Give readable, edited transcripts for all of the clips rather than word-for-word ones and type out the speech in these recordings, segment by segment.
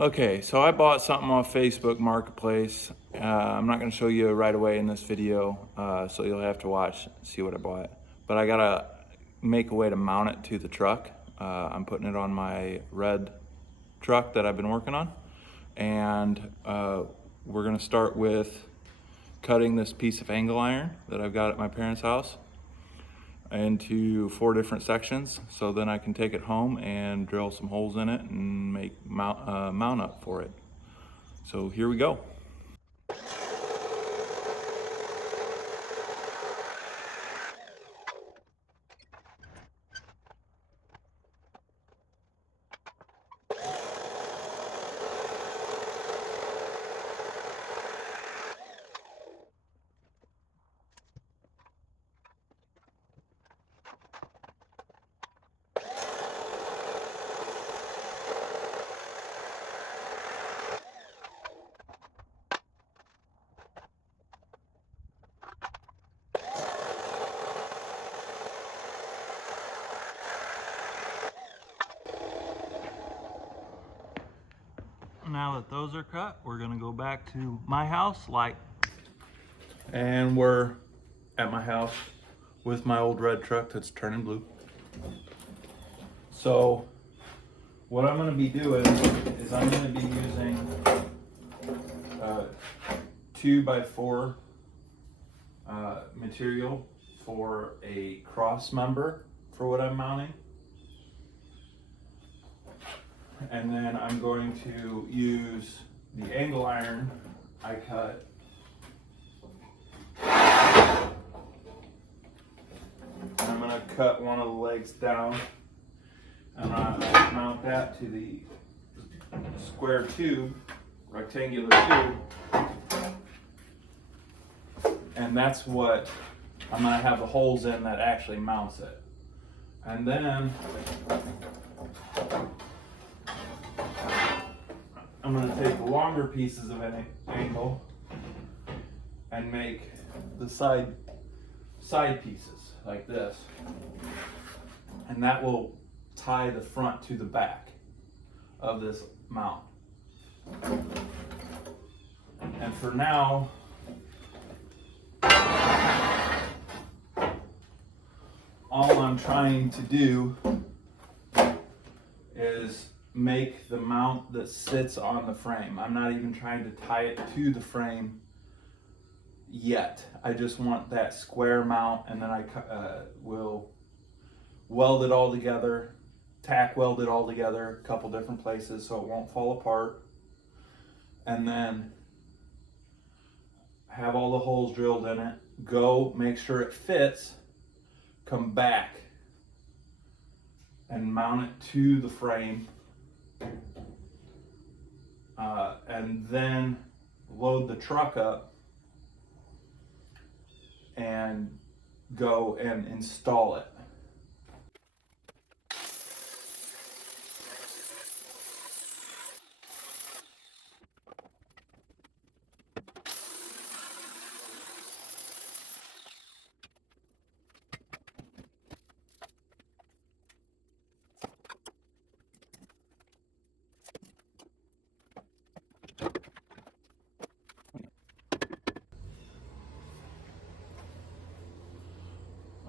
Okay, so I bought something off Facebook Marketplace. I'm not going to show you right away in this video, so you'll have to watch, see what I bought. But I gotta make a way to mount it to the truck. I'm putting it on my red truck that I've been working on, and we're going to start with cutting this piece of angle iron that I've got at my parents' house into 4 different sections, so then I can take it home and drill some holes in it and make mount up for it. So here we go. Now that those are cut, we're gonna go back to my house, and we're at my house with my old red truck that's turning blue. So what I'm gonna be doing is I'm gonna be using 2x4 material for a cross member for what I'm mounting. And then I'm going to use the angle iron I cut. And I'm going to cut one of the legs down. And I'm going to mount that to the square tube, rectangular tube. And that's what I'm going to have the holes in that actually mounts it. And then I'm going to take the longer pieces of an angle and make the side pieces like this, and that will tie the front to the back of this mount. And for now, all I'm trying to do is make the mount that sits on the frame. I'm not even trying to tie it to the frame yet. I just want that square mount, and then I will weld it all together, tack weld it all together a couple different places so it won't fall apart, and then have all the holes drilled in it, go make sure it fits, come back and mount it to the frame, and then load the truck up and go and install it.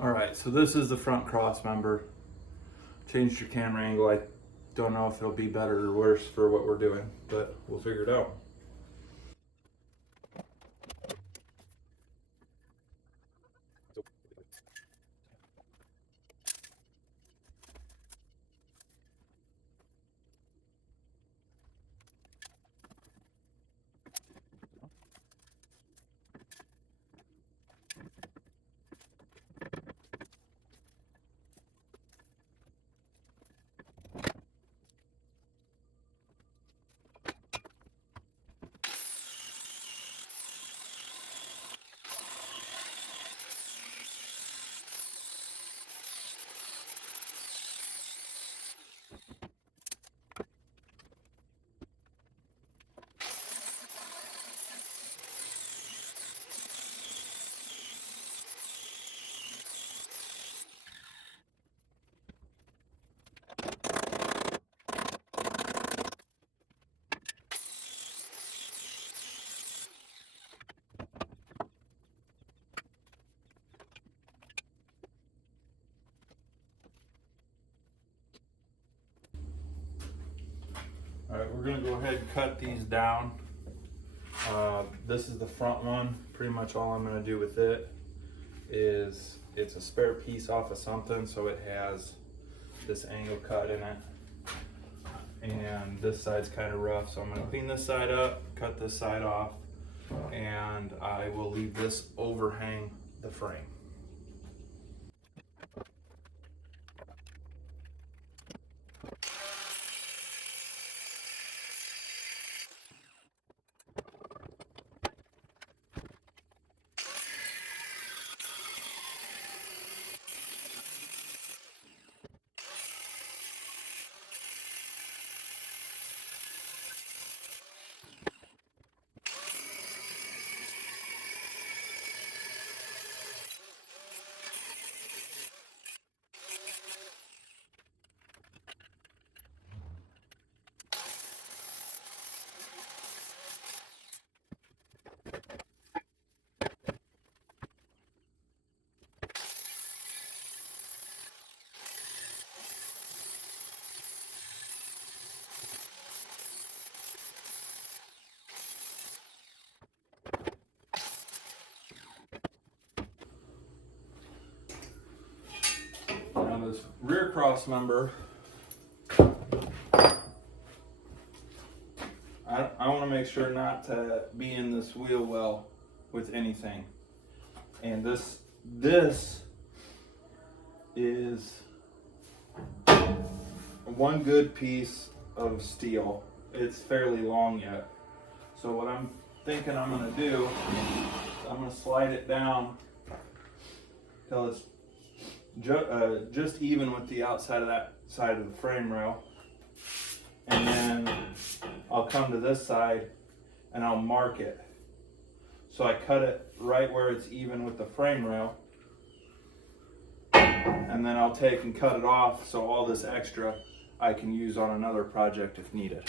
All right, so this is the front cross member. Changed your camera angle. I don't know if it'll be better or worse for what we're doing, but we'll figure it out. we're gonna go ahead and cut these down. This is the front one. Pretty much all I'm gonna do with it is it's a spare piece off of something, so it has this angle cut in it. And this side's kind of rough, so I'm gonna clean this side up, cut this side off, and I will leave this overhang the frame. Now this rear cross member, I want to make sure not to be in this wheel well with anything. And this is one good piece of steel. It's fairly long yet. So what I'm thinking I'm going to do, I'm going to slide it down till it's just even with the outside of that side of the frame rail. And then I'll come to this side and I'll mark it. So I cut it right where it's even with the frame rail. And then I'll take and cut it off, so all this extra I can use on another project if needed.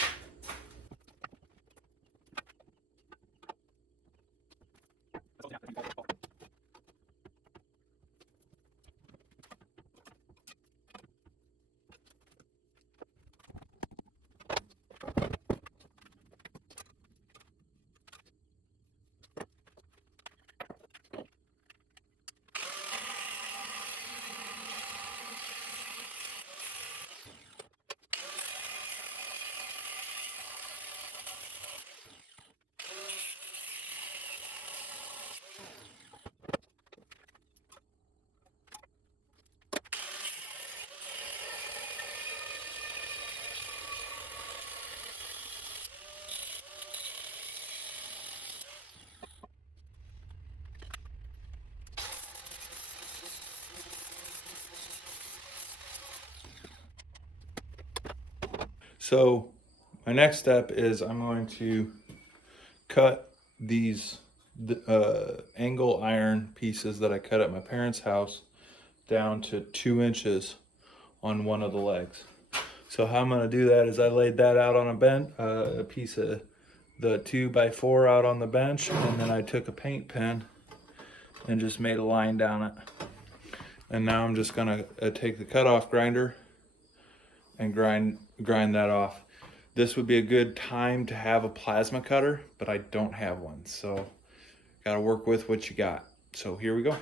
So my next step is I'm going to cut these angle iron pieces that I cut at my parents' house down to 2 inches on one of the legs. So how I'm going to do that is I laid that out on a bench, a piece of the 2x4 out on the bench, and then I took a paint pen and just made a line down it. And now I'm just going to take the cutoff grinder and grind that off. This would be a good time to have a plasma cutter, but I don't have one, so got to work with what you got. So here we go.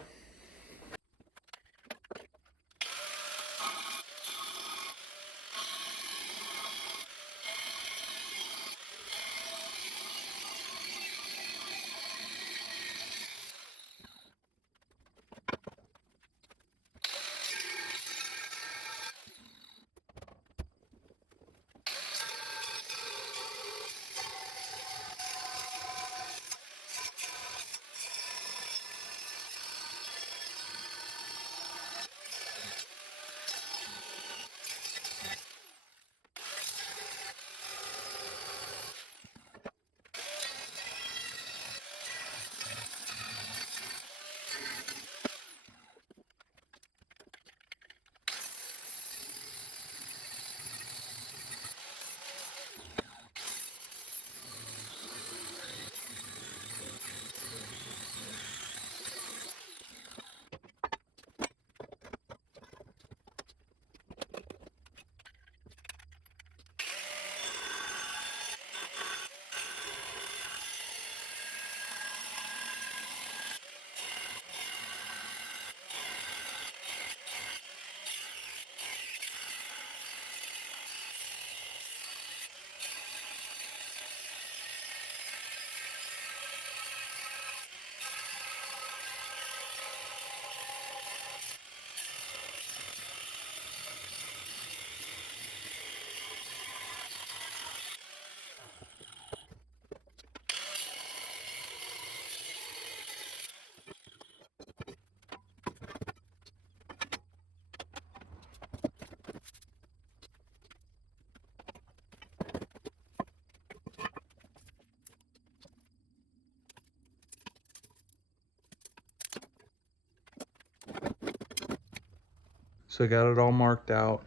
So I got it all marked out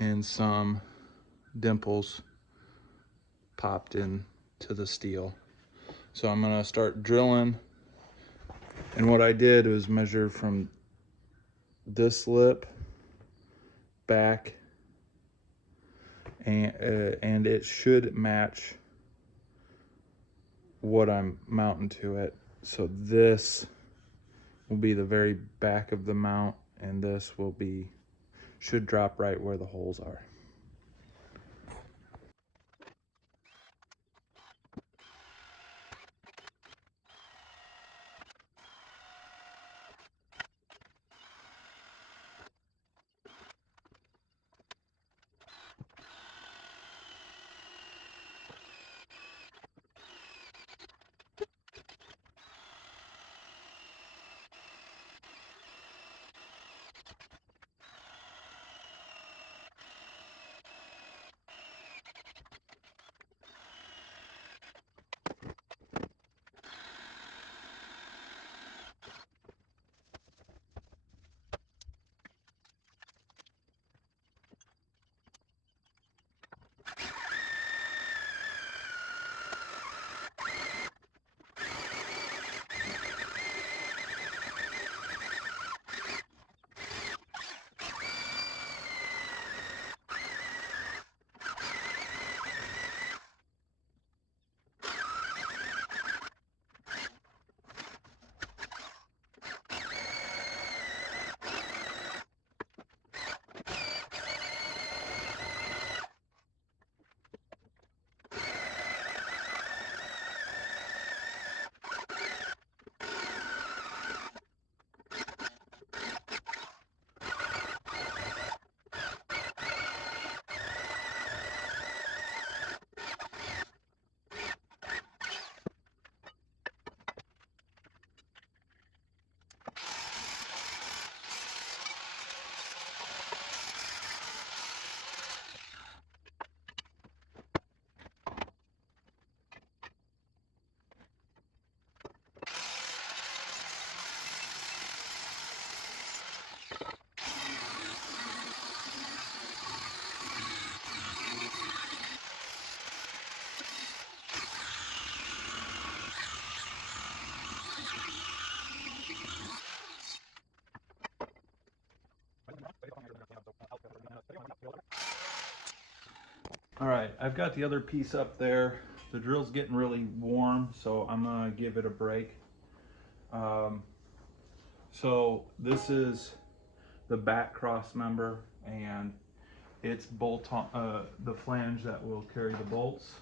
and some dimples popped in to the steel. So I'm gonna start drilling. And what I did was measure from this lip back, and it should match what I'm mounting to it. So this will be the very back of the mount, and this will be, should drop right where the holes are. All right, I've got the other piece up there. The drill's getting really warm, so I'm gonna give it a break. So this is the back cross member, and it's bolt on the flange that will carry the bolts.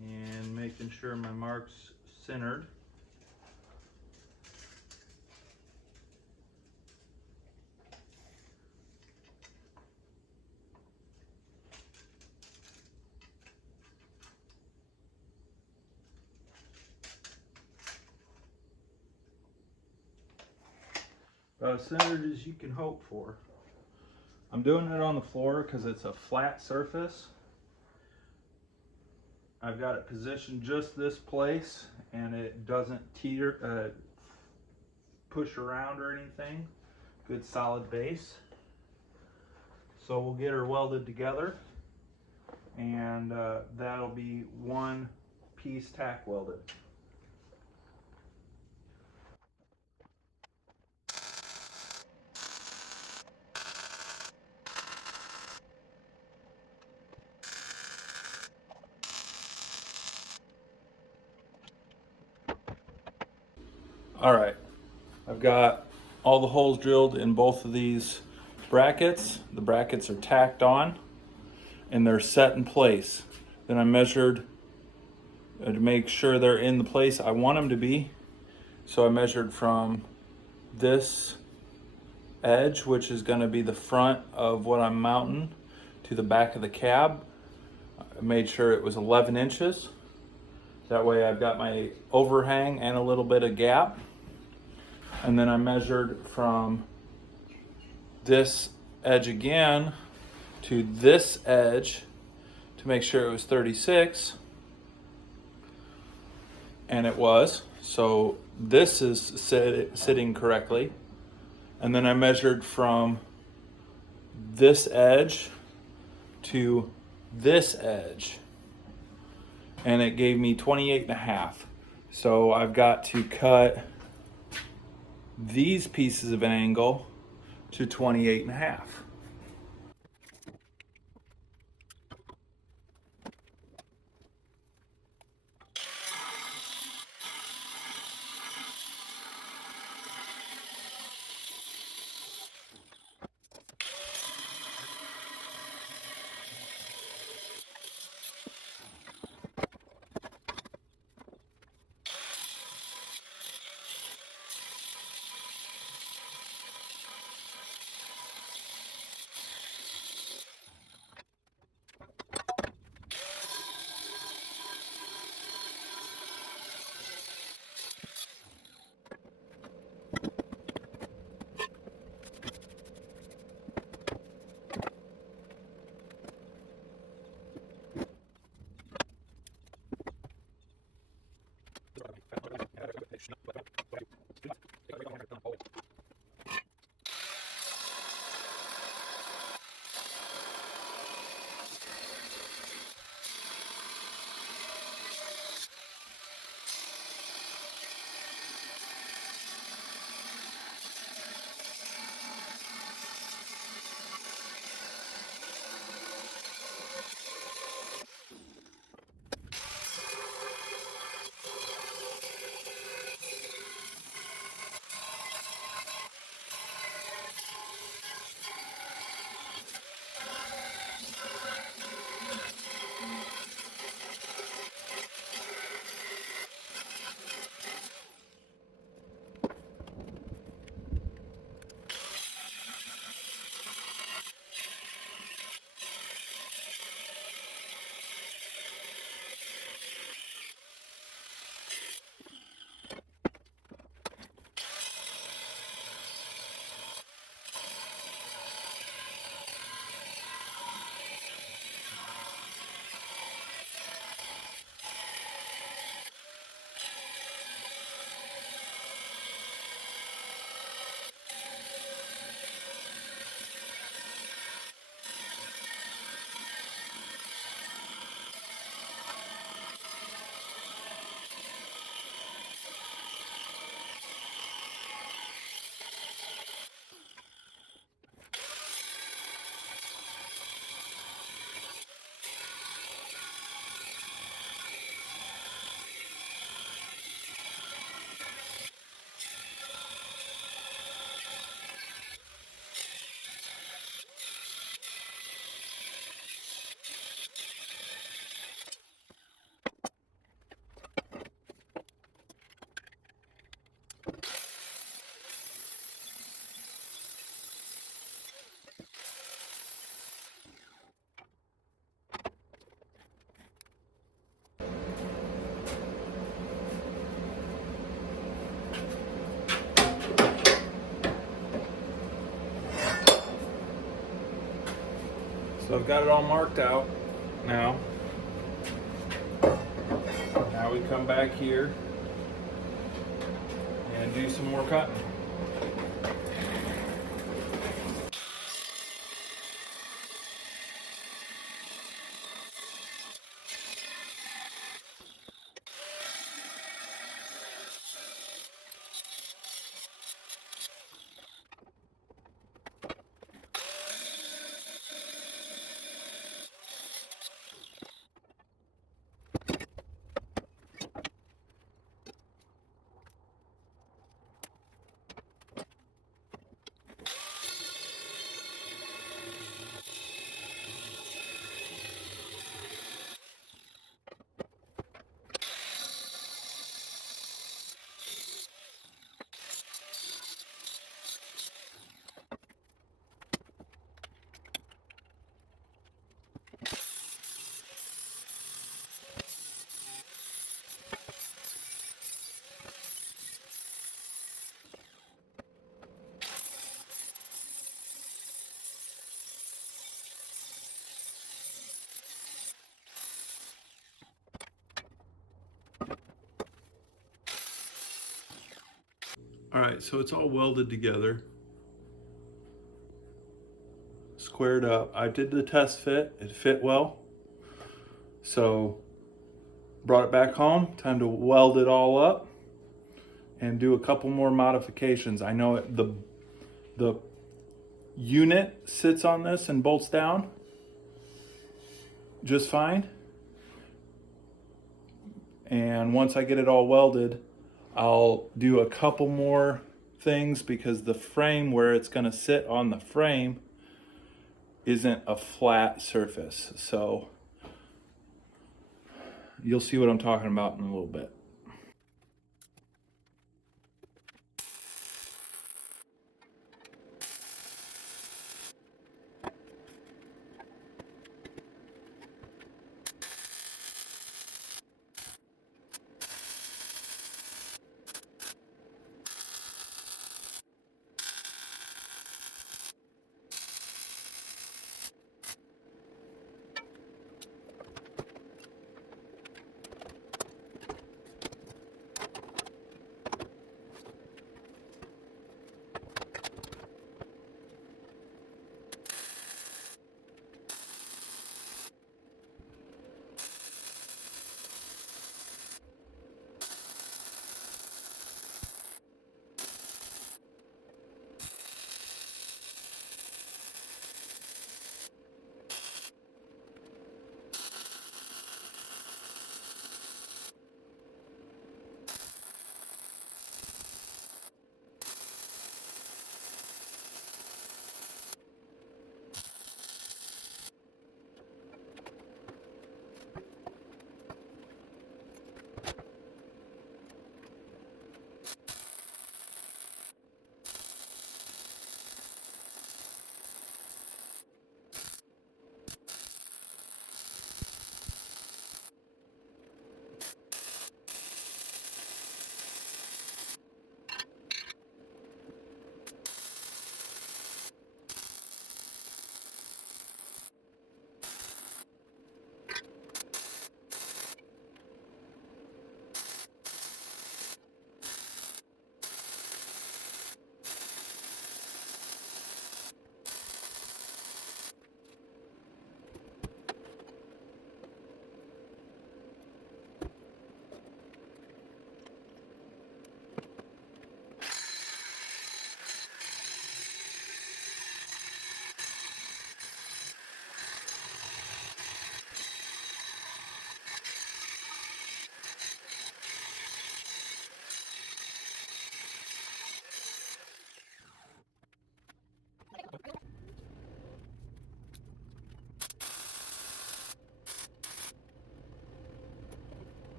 And making sure my mark's centered. Centered as you can hope for. I'm doing it on the floor because it's a flat surface. I've got it positioned just this place, and it doesn't teeter, push around or anything. Good solid base. So we'll get her welded together, and that'll be one piece tack welded. All right, I've got all the holes drilled in both of these brackets. The brackets are tacked on and they're set in place. Then I measured to make sure they're in the place I want them to be. So I measured from this edge, which is going to be the front of what I'm mounting, to the back of the cab. I made sure it was 11 inches. That way I've got my overhang and a little bit of gap. And then I measured from this edge again to this edge to make sure it was 36. and it was. So this is sitting correctly. And then I measured from this edge to this edge, and it gave me 28.5. So I've got to cut these pieces of an angle to 28.5. So I've got it all marked out now. Now we come back here and do some more cutting. All right, so it's all welded together, squared up. I did the test fit, it fit well. So brought it back home, time to weld it all up and do a couple more modifications. I know the unit sits on this and bolts down just fine. And once I get it all welded, I'll do a couple more things because the frame where it's gonna sit on the frame isn't a flat surface. So you'll see what I'm talking about in a little bit.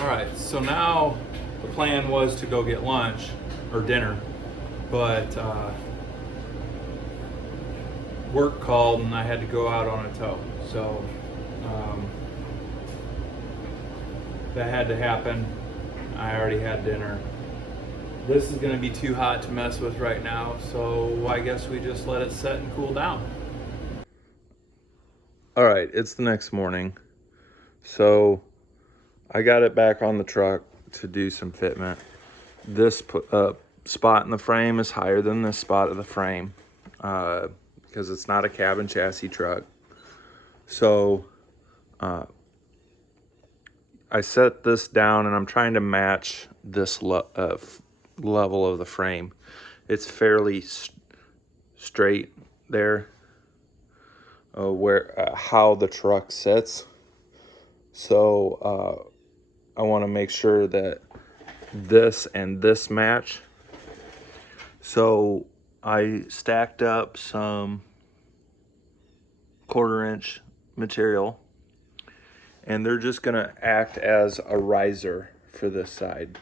All right, so now the plan was to go get lunch or dinner, but work called and I had to go out on a tow. So that had to happen. I already had dinner. This is going to be too hot to mess with right now, so I guess we just let it set and cool down. All right, it's the next morning. So I got it back on the truck to do some fitment. This spot in the frame is higher than this spot of the frame because it's not a cab and chassis truck. So I set this down and I'm trying to match this level of the frame. It's fairly straight there where how the truck sits. So I want to make sure that this and this match. So I stacked up some 1/4 inch material, and they're just gonna act as a riser for this side.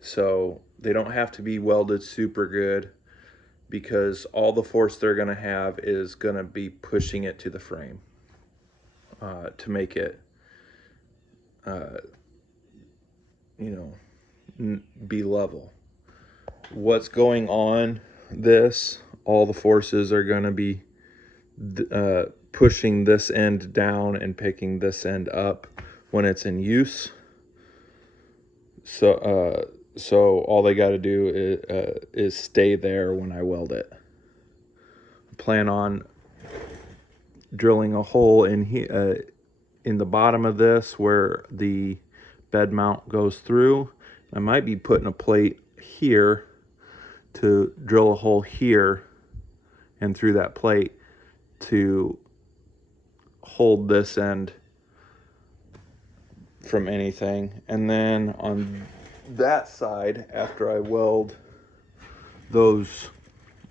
So they don't have to be welded super good because all the force they're gonna have is gonna be pushing it to the frame to make it be level. What's going on this, all the forces are going to be pushing this end down and picking this end up when it's in use. So all they got to do is stay there when I weld it. I plan on drilling a hole in here in the bottom of this where the bed mount goes through. I might be putting a plate here to drill a hole here and through that plate to hold this end from anything. And then on that side, after I weld those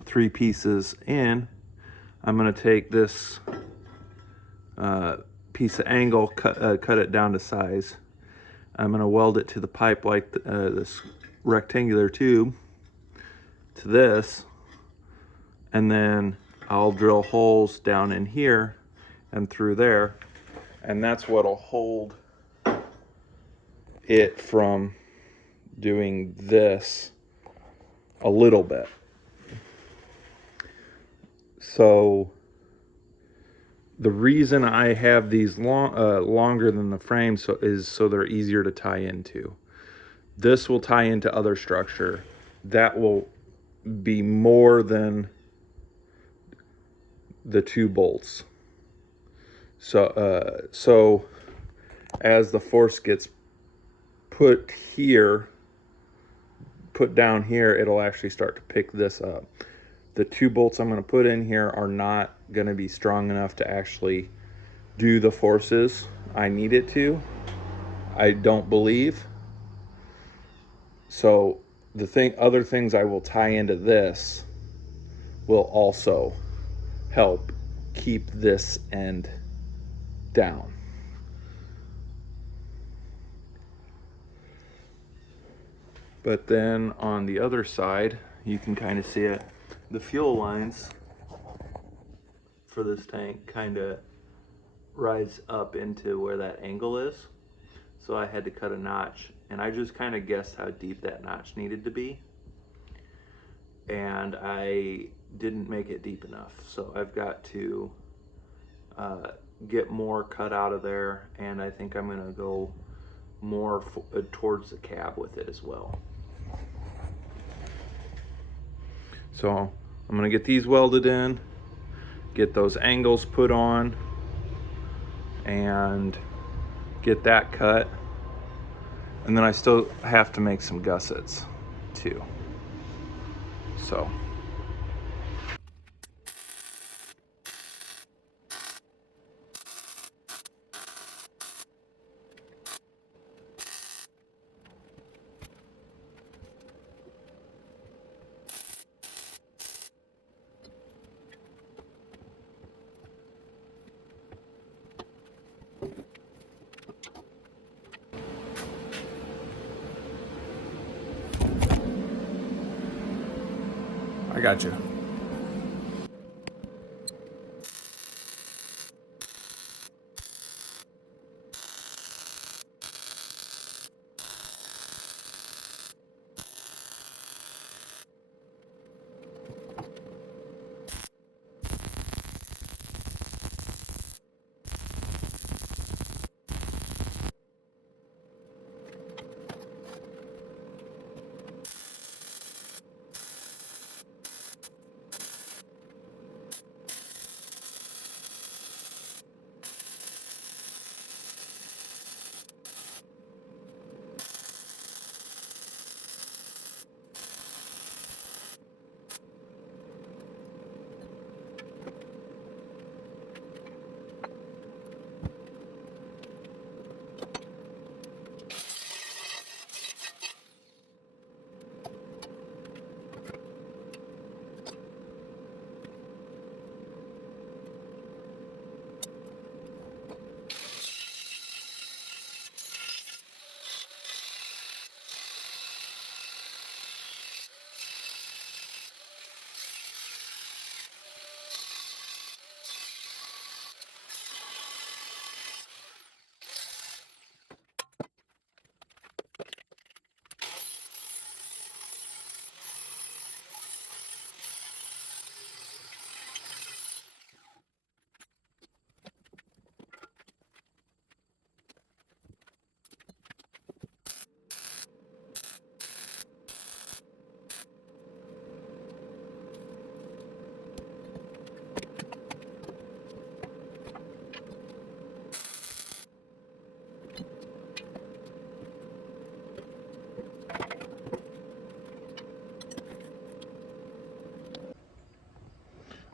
3 pieces in, I'm going to take this piece of angle, cut it down to size. I'm going to weld it to the pipe like this rectangular tube to this, and then I'll drill holes down in here and through there, and that's what'll hold it from doing this a little bit. So the reason I have these longer than the frame is so they're easier to tie into. This will tie into other structure. That will be more than the 2 bolts. So as the force gets put down here, it'll actually start to pick this up. The 2 bolts I'm going to put in here are not going to be strong enough to actually do the forces I need it to, I don't believe. So other things I will tie into this will also help keep this end down. But then on the other side, you can kind of see it. The fuel lines for this tank kind of rise up into where that angle is. So I had to cut a notch, and I just kind of guessed how deep that notch needed to be. And I didn't make it deep enough. So I've got to get more cut out of there, and I think I'm gonna go more towards the cab with it as well. So I'm gonna get these welded in, get those angles put on, and get that cut. And then I still have to make some gussets too. So got you.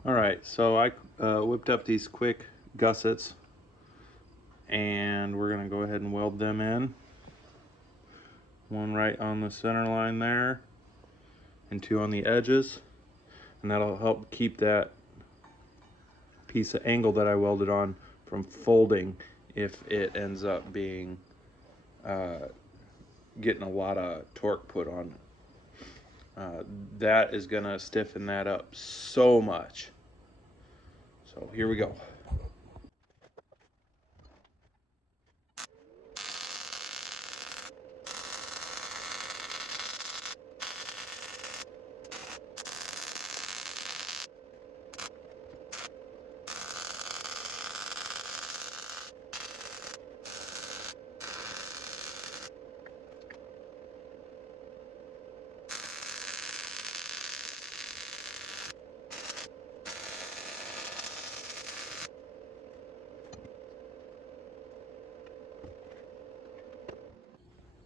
All right, so I whipped up these quick gussets, and we're gonna go ahead and weld them in. One right on the center line there, and two on the edges, and that'll help keep that piece of angle that I welded on from folding if it ends up being getting a lot of torque put on it. That is gonna stiffen that up so much. So here we go.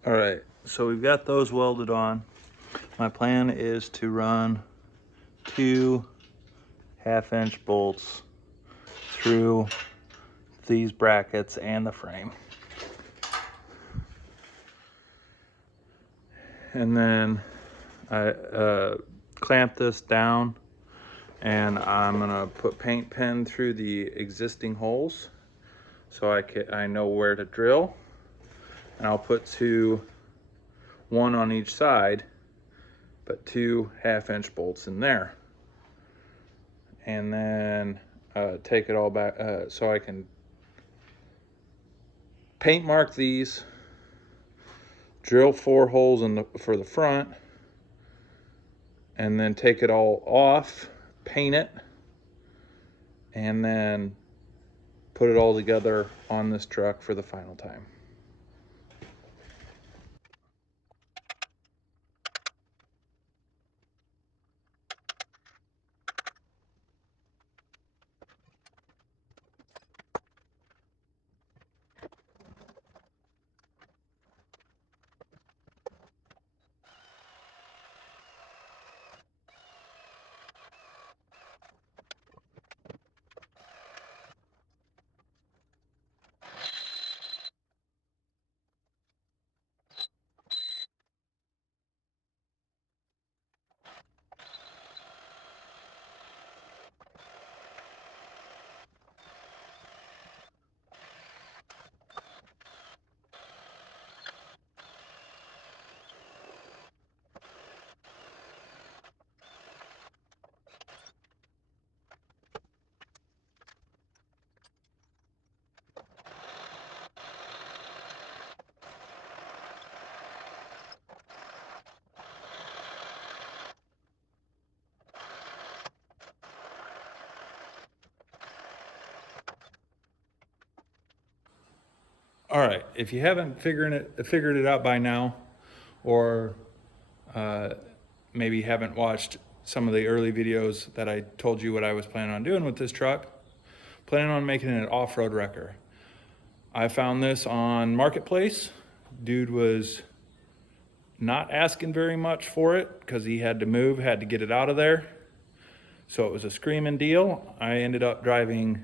All right, so we've got those welded on. My plan is to run 2 1/2-inch bolts through these brackets and the frame. And then I clamp this down, and I'm gonna put paint pen through the existing holes so I know where to drill. And I'll put 2, 1 on each side, but 2 1/2-inch bolts in there. And then take it all back so I can paint mark these, drill 4 holes for the front, and then take it all off, paint it, and then put it all together on this truck for the final time. All right, if you haven't figured it out by now, or maybe haven't watched some of the early videos that I told you what I was planning on doing with this truck, planning on making it an off-road wrecker. I found this on Marketplace. Dude was not asking very much for it because he had to move, had to get it out of there. So it was a screaming deal. I ended up driving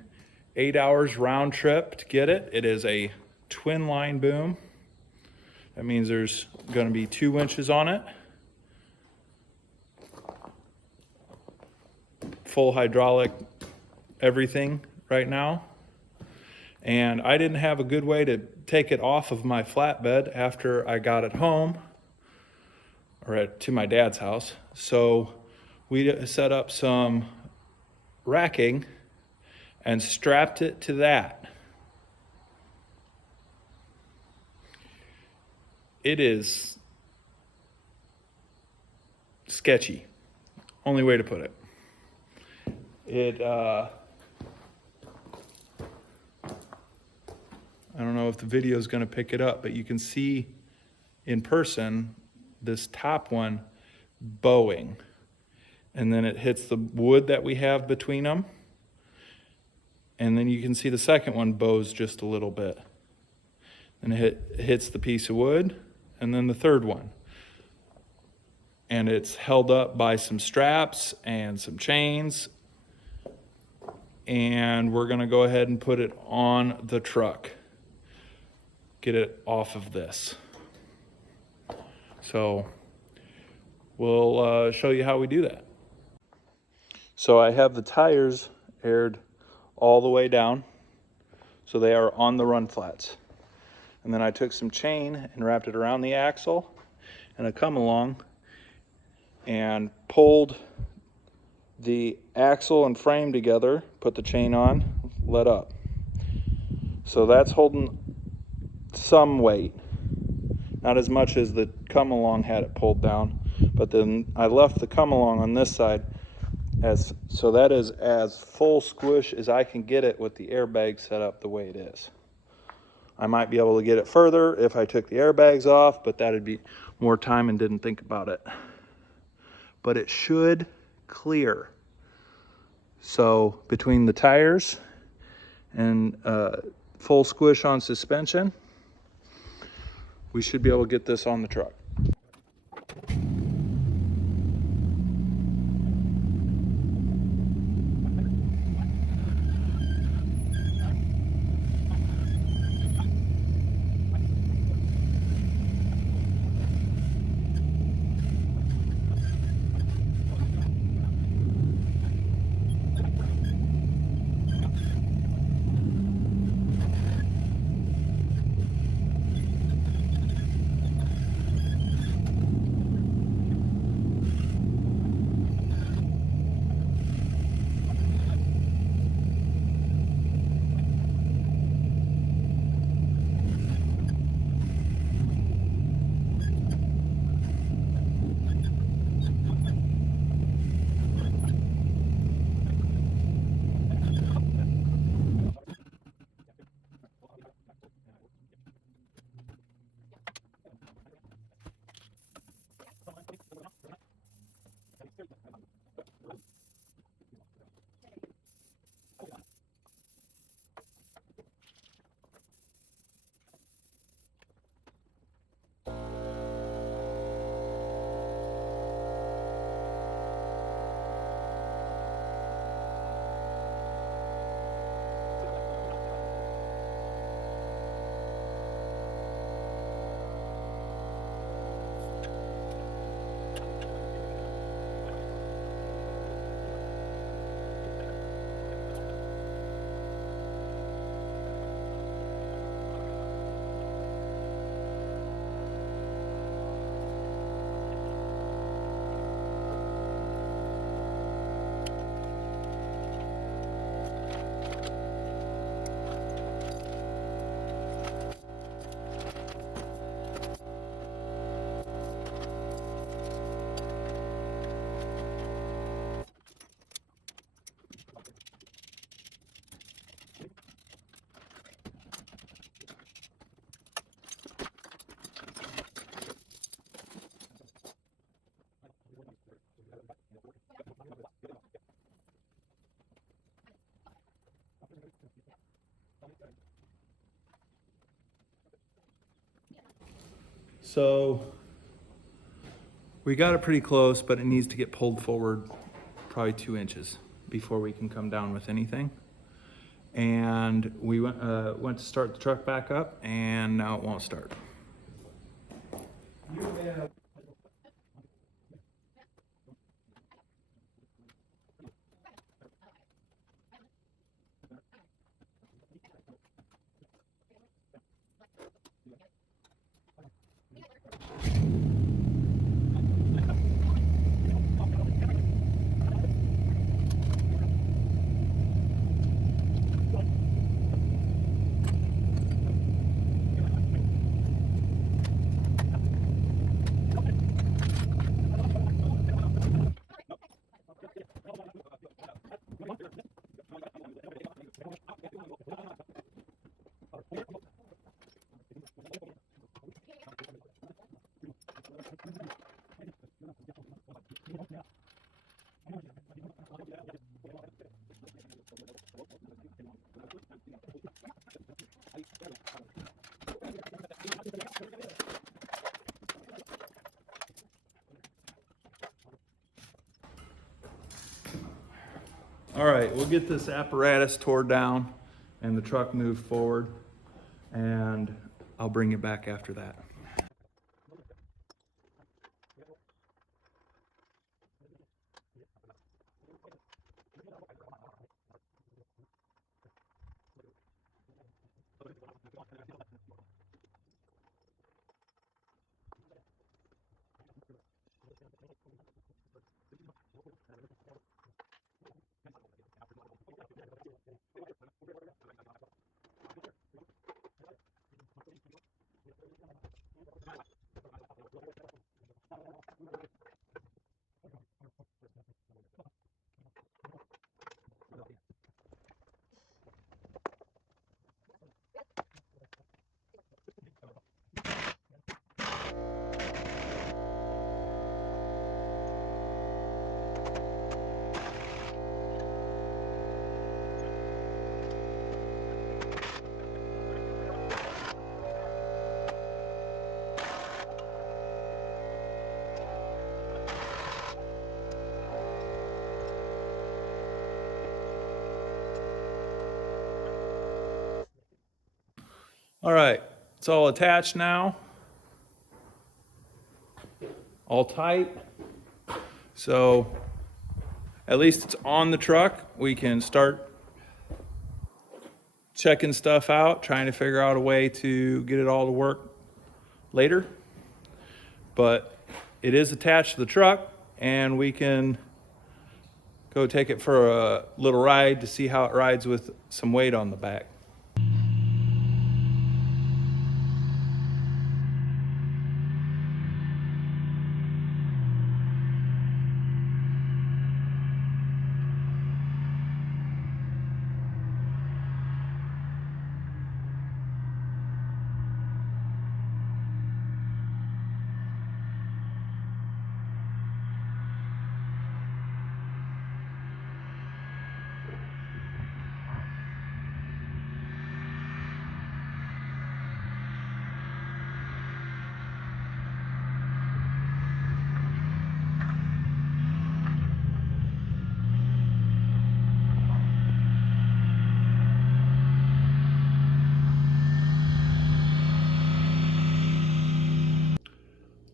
8 hours round trip to get it. It is a twin line boom. That means there's going to be 2 winches on it. Full hydraulic everything right now. And I didn't have a good way to take it off of my flatbed after I got it home, or to my dad's house. So we set up some racking and strapped it to that. It is sketchy, only way to put it. I don't know if the video is going to pick it up, but you can see in person this top one bowing, and then it hits the wood that we have between them, and then you can see the second one bows just a little bit, and it hits the piece of wood, and then the third one, and it's held up by some straps and some chains, and we're going to go ahead and put it on the truck, get it off of this. So we'll show you how we do that. So I have the tires aired all the way down, so they are on the run flats. And then I took some chain and wrapped it around the axle and I come along and pulled the axle and frame together, put the chain on, let up. So that's holding some weight, not as much as the come along had it pulled down, but then I left the come along on this side so that is as full squish as I can get it with the airbag set up the way it is. I might be able to get it further if I took the airbags off, but that'd be more time and didn't think about it. But it should clear. So between the tires and full squish on suspension, we should be able to get this on the truck. So we got it pretty close, but it needs to get pulled forward probably 2 inches before we can come down with anything. And we went to start the truck back up, and now it won't start. All right, we'll get this apparatus tore down and the truck moved forward, and I'll bring you back after that. All right, it's all attached now, all tight. So at least it's on the truck. We can start checking stuff out, trying to figure out a way to get it all to work later. But it is attached to the truck, and we can go take it for a little ride to see how it rides with some weight on the back.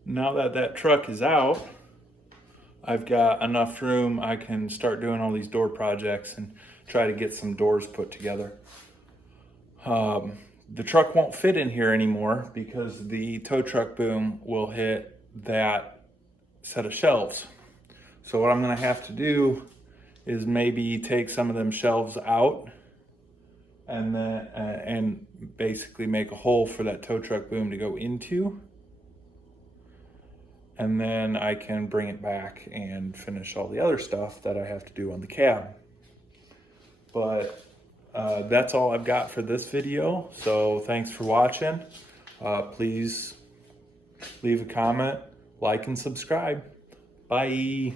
Now that that truck is out, I've got enough room. I can start doing all these door projects and try to get some doors put together. The truck won't fit in here anymore because the tow truck boom will hit that set of shelves. So what I'm gonna have to do is maybe take some of them shelves out and then and basically make a hole for that tow truck boom to go into. And then I can bring it back and finish all the other stuff that I have to do on the cab. But that's all I've got for this video. So thanks for watching. Please leave a comment, like, and subscribe. Bye.